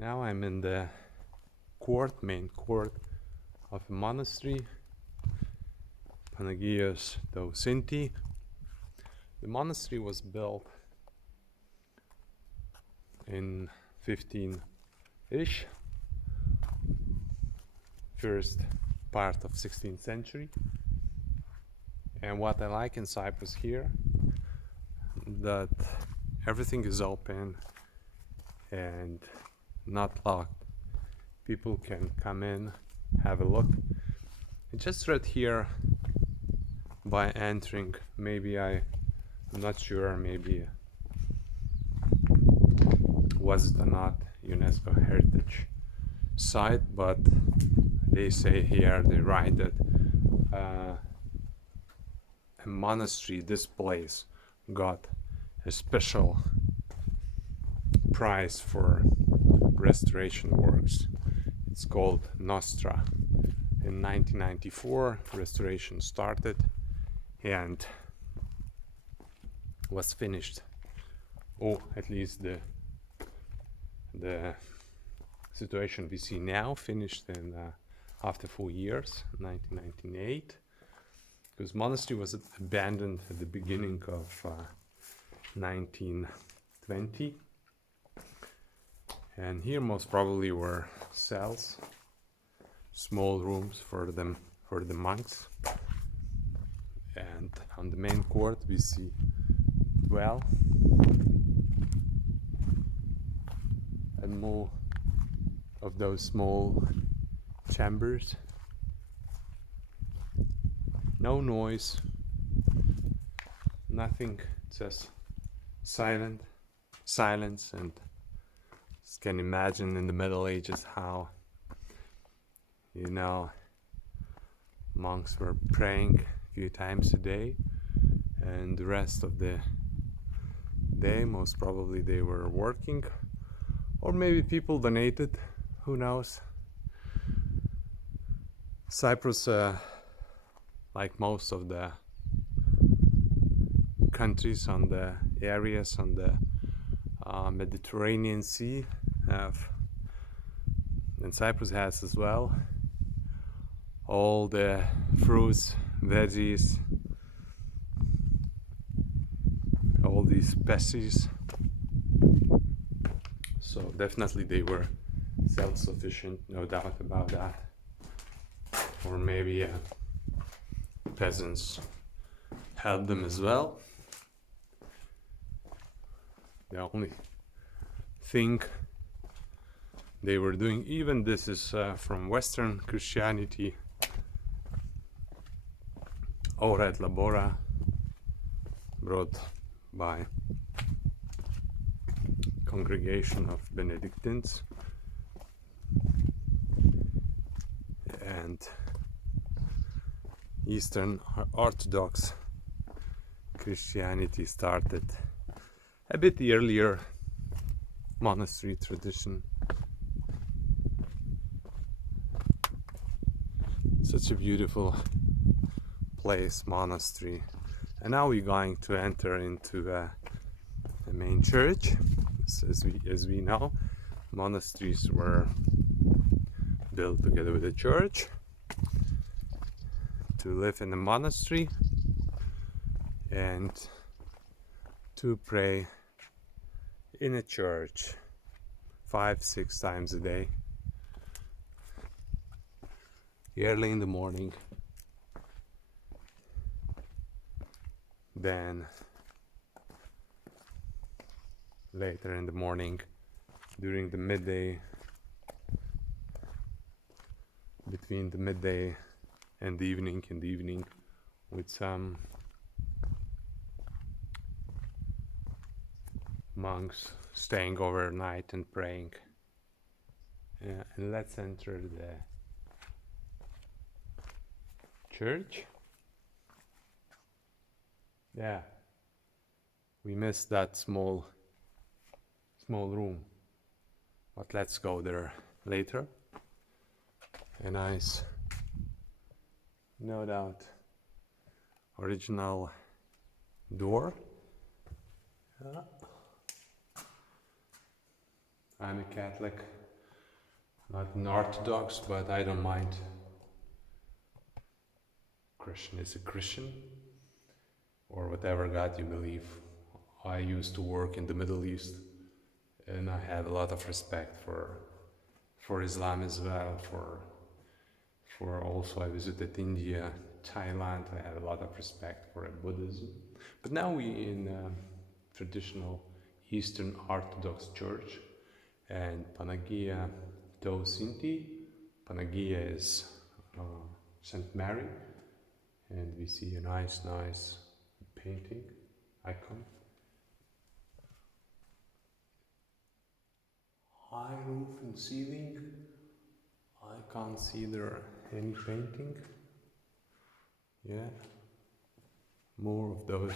Now I'm in the main court of a monastery, Panagia do Sinti. The monastery was built in 15-ish, first part of 16th century. And what I like in Cyprus here, that everything is open and not locked. People can come in, have a look. And just right here, by entering, I'm not sure, maybe was it or not UNESCO heritage site, but they say here, they write that a monastery, this place, got a special prize for restoration works. It's called Nostra. In 1994, restoration started and was finished. At least the situation we see now finished in after 4 years, 1998, because monastery was abandoned at the beginning of 1920. And here most probably were cells, small rooms for the monks. And on the main court we see 12 and more of those small chambers. No noise, nothing, just silence, and just can imagine in the Middle Ages how, monks were praying a few times a day, and the rest of the day most probably they were working, or maybe people donated, who knows. Cyprus, like most of the countries on the areas on the Mediterranean Sea, and Cyprus has as well, all the fruits, veggies, all these species. So definitely they were self-sufficient, no doubt about that. Or maybe peasants helped them as well. The only thing they were doing, even this is from Western Christianity, Ora et Labora, brought by congregation of Benedictines, and Eastern Orthodox Christianity started a bit earlier, monastery tradition. Such a beautiful place, monastery. And now we're going to enter into the main church. As we know, monasteries were built together with the church to live in a monastery and to pray in a church 5-6 times a day, early in the morning, then later in the morning, during the midday, between the midday and the evening, in the evening, with some monks staying overnight and praying. And let's enter the church. Yeah, we missed that small room, but let's go there later. A nice, no doubt, original door. I'm a Catholic Not an Orthodox, but I don't mind. Christian is a Christian, or whatever God you believe. I used to work in the Middle East, and I have a lot of respect for Islam as well. For also I visited India, Thailand. I have a lot of respect for Buddhism. But now we in traditional Eastern Orthodox Church, and Panagia do Sinti. Panagia is Saint Mary, and we see a nice painting icon. High roof and ceiling. I can't see there any painting. Yeah, more of those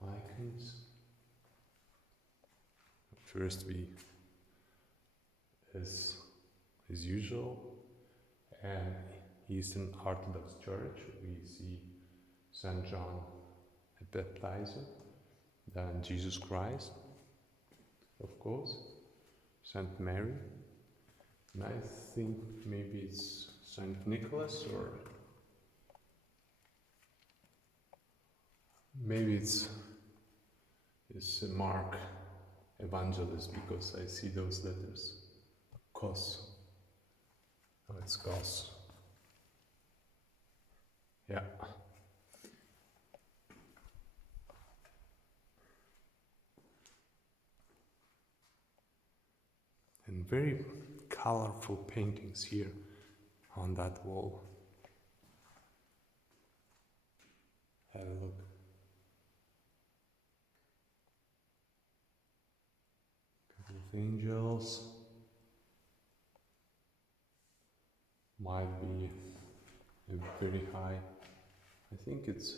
icons. First we, as usual, and Eastern Orthodox Church, we see Saint John the Baptizer, then Jesus Christ, of course, Saint Mary, and I think maybe it's Saint Nicholas, or maybe it's Mark Evangelist, because I see those letters. Kos. Oh, it's Kos. Yeah. And very colorful paintings here on that wall. Have a look. Couple of angels. Might be a very high. I think it's,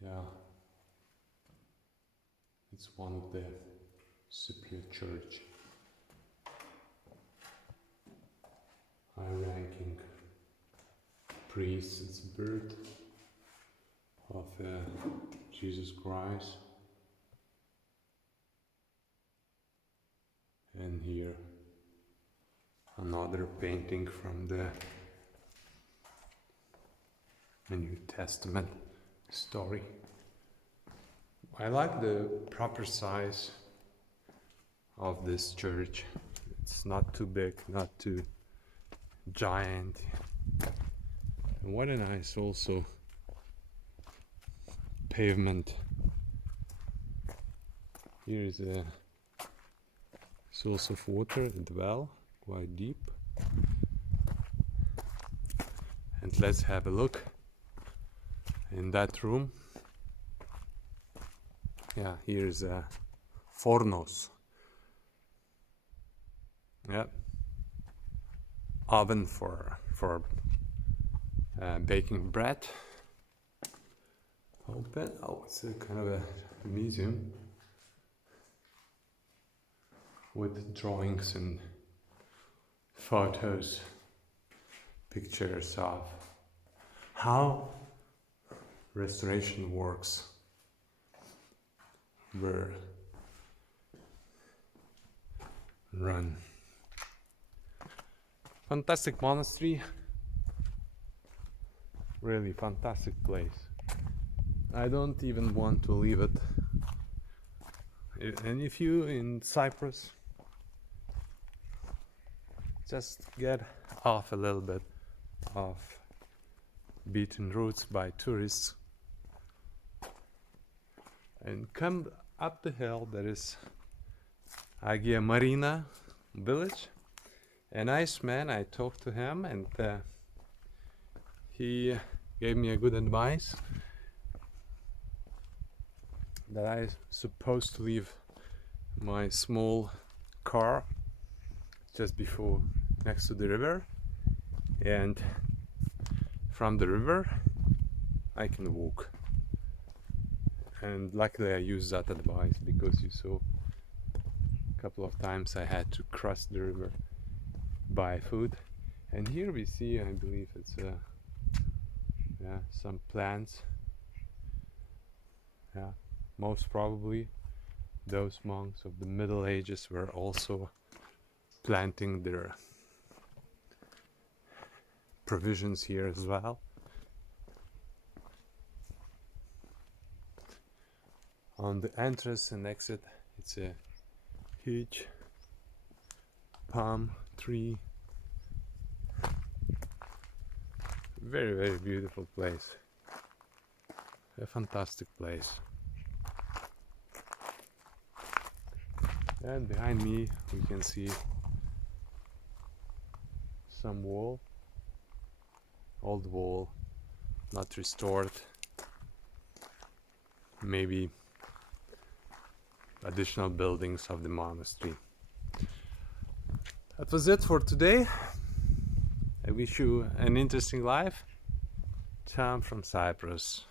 yeah, it's one of the Cypriot church, high-ranking priests. It's a bird of Jesus Christ, and here another painting from the New Testament story. I like the proper size of this church. It's not too big, not too giant. And what a nice also pavement. Here is a source of water and well, quite deep. And let's have a look in that room. Yeah, here's a fornos. Yeah, oven for baking bread. Open. Oh, it's a kind of a museum with drawings and photos, pictures of how restoration works. Were run. Fantastic monastery, really fantastic place. I don't even want to leave it. And if you in Cyprus, just get off a little bit of beaten routes by tourists and come up the hill. There is Agia Marina village. A nice man, I talked to him, and he gave me a good advice that I supposed to leave my small car just before next to the river, and from the river I can walk. And luckily I used that advice, because you saw a couple of times I had to cross the river by foot. And here we see, I believe it's some plants. Yeah, most probably those monks of the Middle Ages were also planting their provisions here as well. On the entrance and exit, it's a huge palm tree. Very, very beautiful place. A fantastic place. And behind me we can see some wall, old wall, not restored. Maybe additional buildings of the monastery. That was it for today. I wish you an interesting life. Ciao from Cyprus.